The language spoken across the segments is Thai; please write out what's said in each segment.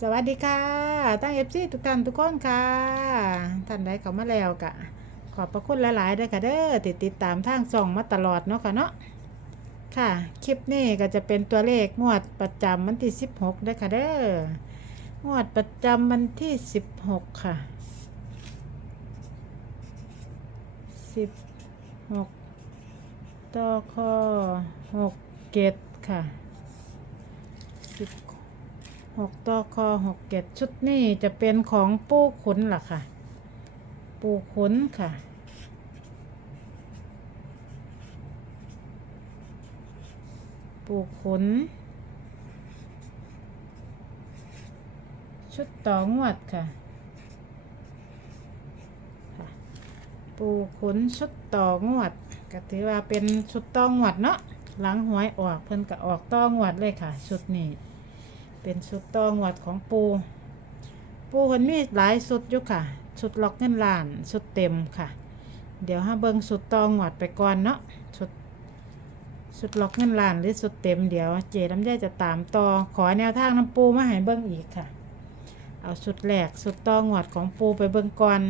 สวัสดีค่ะตั้งเอฟซีทุกท่านทุกคนค่ะ ท่านใดเข้ามาแล้วกะ ขอบพระคุณหลายๆด้วยค่ะเด้อติดติดตามทางส่องมาตลอดเนาะค่ะเนาะค่ะ คลิปนี้ก็จะเป็นตัวเลขงวดประจำวันที่ 16ด้วยค่ะเด้องวดประจำวันที่ 16 ค่ะ 16ต่อคอ6เกตค่ะ 10 หกต่อคอหกเกตชุดนี้จะเป็นของปูขุนล่ะค่ะ ปูขุนค่ะ ปูขุน ชุดต่องวดค่ะค่ะ ปูขุนชุดต่องวดก็ถือว่าเป็นชุดต่องวดเนาะหลังหวยออกเพิ่นก็ออกต่องวดเลยค่ะ ชุดนี้ เป็นชุดต่องวดของปู ปูคนมีหลายชุดอยู่ค่ะชุดล็อกเงินล้านชุดเต็มค่ะ เดี๋ยวห้าเบิ้งชุดต่องวดไปก่อนเนาะชุดชุดล็อกเงินล้านหรือชุดเต็มเดี๋ยว เจน้ำใจจะตามต่อ ขอแนวทางน้ำปูมาให้เบิ้งอีกค่ะ เอาชุดแรกชุดต่องวดของปูไปเบิ้งก่อน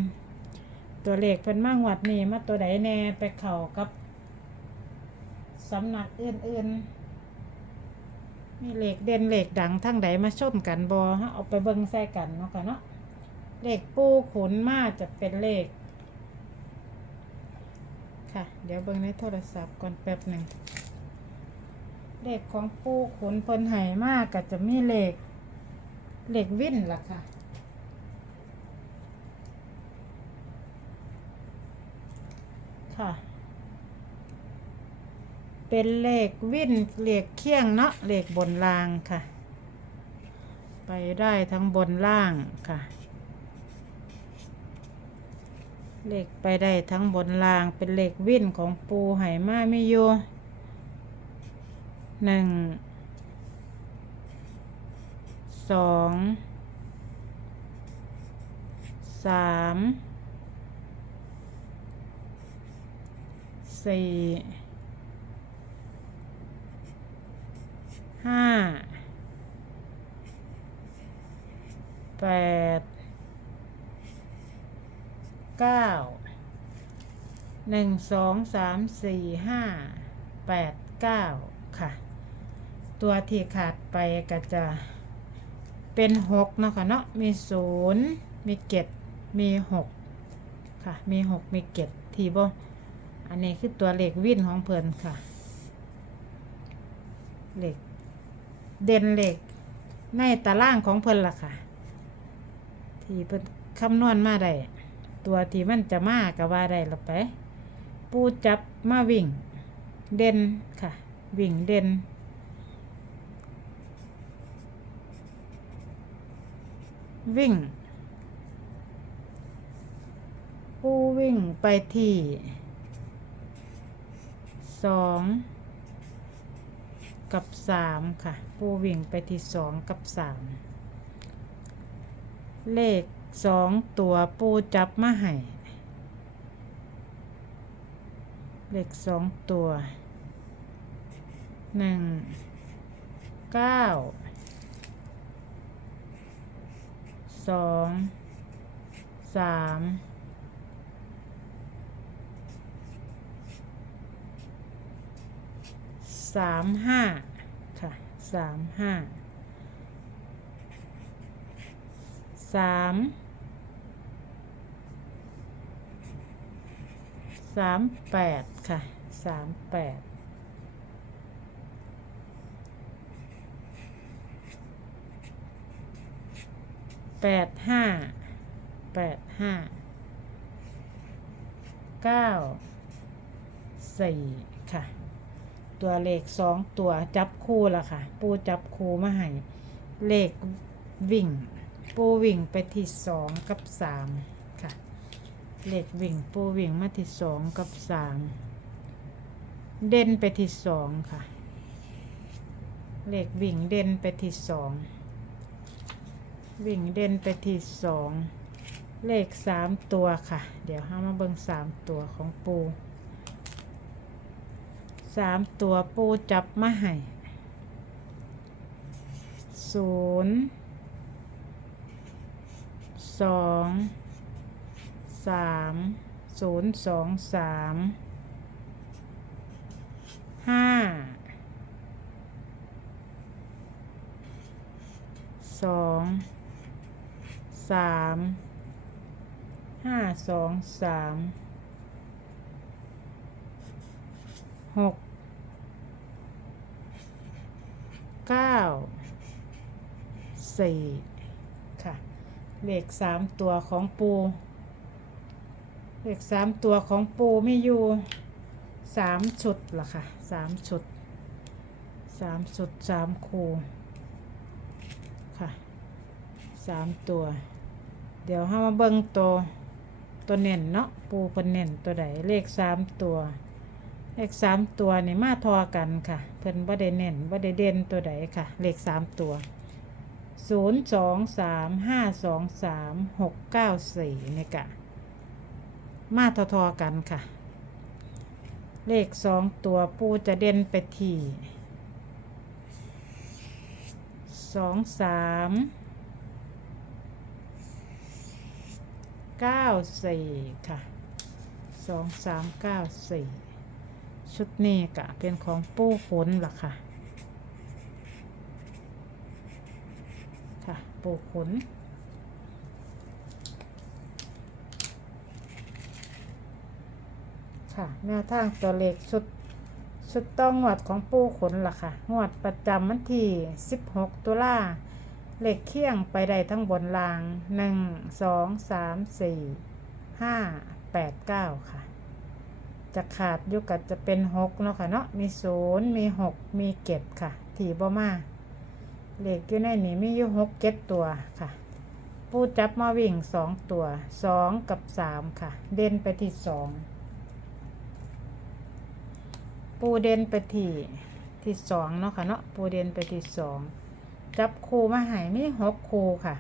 ตัวเลขเป็นมางวดนี้มาตัวใดแน่ไปเข่ากับสำนักอื่นๆ มีเหล็กเด่นเหล็กดังทั้งใดมาชนกันบอฮะเอาไปเบิ่งใส่กันเนาะค่ะเนาะเหล็กปูขุนมาจะเป็นเหลขค่ะ เดี๋ยวเบิ่งในโทรศัพท์ก่อนแป๊บหนึ่งเหลขของปูขุนเพิ่นไหมากก็จะมีเหลขเหลขวิ่นล่ะค่ะค่ะ เป็นเลขวิ่นเลขเคียงเนาะเลขบนล่างค่ะ ไปได้ทั้งบนล่างค่ะ เลขไปได้ทั้งบนล่างเป็นเลขวิ่นของปูไหมาไม่อยู่หนึ่งสองสามสี่ ห้าแปดเก้าหนึ่งสองสามสี่ห้าแปดเก้าค่ะ ตัวที่ขาดไปก็จะเป็นหกเนาะค่ะเนาะมีศูนย์มีเจ็ดมีหกค่ะ มีหกมีเจ็ดทีบ่อันนี้คือตัวเหลขวิ่นของเพิ่นค่ะเหลข เด่นเหล็ก ในตารางของเพิ่นล่ะค่ะ ที่เพิ่นคำนวณมาได้ ตัวที่มันจะมากับว่าได้ละไป ปูจับมาวิ่ง เด่นค่ะ วิ่งเด่นวิ่งปูวิ่งไปที่สอง กับสามค่ะ ปูวิ่งไปที่สองกับสามเลขสองตัวปูจับมาให้เลขสองตัวหนึ่งเก้าสองสาม สามห้าค่ะสามห้าสามสามแปดค่ะสามแปดแปดห้าแปดห้าเก้าสี่ค่ะ ตัวเลขสองตัวจับคู่ละค่ะ ปูจับคู่มาให้เลขวิ่ง ปูวิ่งไปที่สองกับสามค่ะ เลขวิ่ง ปูวิ่งมาที่สองกับสามเด่นไปที่สองค่ะ เลขวิ่งเด่นไปที่สองวิ่งเด่นไปที่สองเลขสามตัวค่ะ เดี๋ยวห้ามาเบิ่งสามตัวของปู สามตัวปูจับมาให้ศูนย์สองสามศูนย์สองสามห้าสองสามห้าสองสามหก เก้าสี่ค่ะ เลขสามตัวของปู เลขสามตัวของปูไม่อยู่สามชุดล่ะค่ะสามชุดสามชุดสามคูค่ะสามตัว เดี๋ยวห้ามาเบิ้งตัวตัวเน่นเนาะปูเป็นเน่นตัวใดเลขสามตัว เลขสามตัวนี่มาทอกันค่ะ เพิ่นบ่ได้เน่นบ่ได้เด่นตัวใดค่ะ เลขสามตัวศูนย์สองสามห้าสองสามหกเก้าสี่นี่กะ มาทอทอกันค่ะ เลขสองตัวปูจะเด่นไปทีสองสามเก้าสี่ค่ะสองสามเก้าสี่ ชุดนี้กะเป็นของปูฝนล่ะค่ะ ค่ะปูขนค่ะแนวทางตัวเลขชุดชุดต้องงวดของปูขนล่ะค่ะงวดประจำวันที่ 16 ตุลาเลขเคี่ยงไปได้ทั้งบนราง 1 2 3 4 5 8 9 ค่ะ จะขาดอยู่กับจะเป็น6เนาะค่ะเนาะมี0มี6มีเก็ดค่ะที่บ่มาเลขอยู่ในนี้มีอยู่6เก็ดตัวค่ะปูจับมาวิ่ง2ตัว2กับ3ค่ะ เด่นไปที่2ปูเด่นไปที่ที่สองเนาะค่ะเนาะปูเด่นไปที่สองจับคูมาหายมีหกคูค่ะ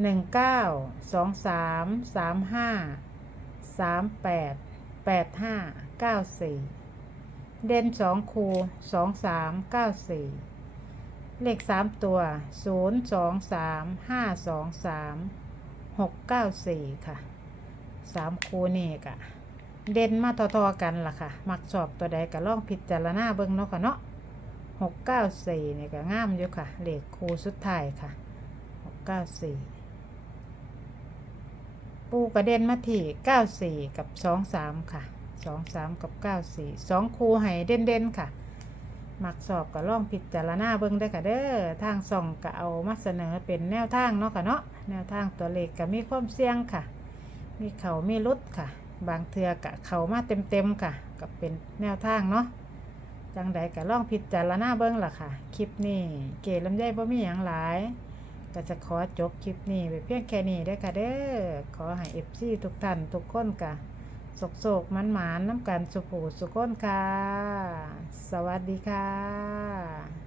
หนึ่งเก้าสองสามสามห้าสามแปด แปดห้าเก้าสี่เด่นสองคูสองสามเก้าสี่เลขสามตัวศูนย์สองสามห้าสองสามหกเก้าสี่ค่ะสามคูนี่กะเด่นมาทอๆกันล่ะค่ะ มักชอบตัวใดก็ลองพิจารณาเบิ่งเนาะค่ะเนาะหกเก้าสี่นี่ก็งามอยู่ค่ะ เลขคูสุดท้ายค่ะหกเก้าสี่ ปูกระเด็นมาที่เก้าสี่กับสองสามค่ะสองสามกับเก้าสี่สองคูให้เด่นเด่นๆค่ะ มักสอบก็ลองพิดจารณาเบิ่งได้ค่ะเด้อทางส่องก็เอามาเสนอเป็นแนวทางเนาะค่ะเนาะแนวทางตัวเลขก็มีความเสี่ยงค่ะ มีเขามีรุดค่ะ บางเทือกะเขามาเต็มๆค่ะกับเป็นแนวทางเนาะจังใดกะล่องพิดจารณาเบิ้งล่ะค่ะ คลิปนี้เกลลำไยบ่มีหยังหลาย ก็จะขอจบคลิปนี้ไปเพียงแค่นี้ได้อค่ะเด้อขอให้เอฟซีทุกท่านทุกคนกะสกโศกมันหมานน้ำกันสุขูสุขคนค่ะ สวัสดีค่ะ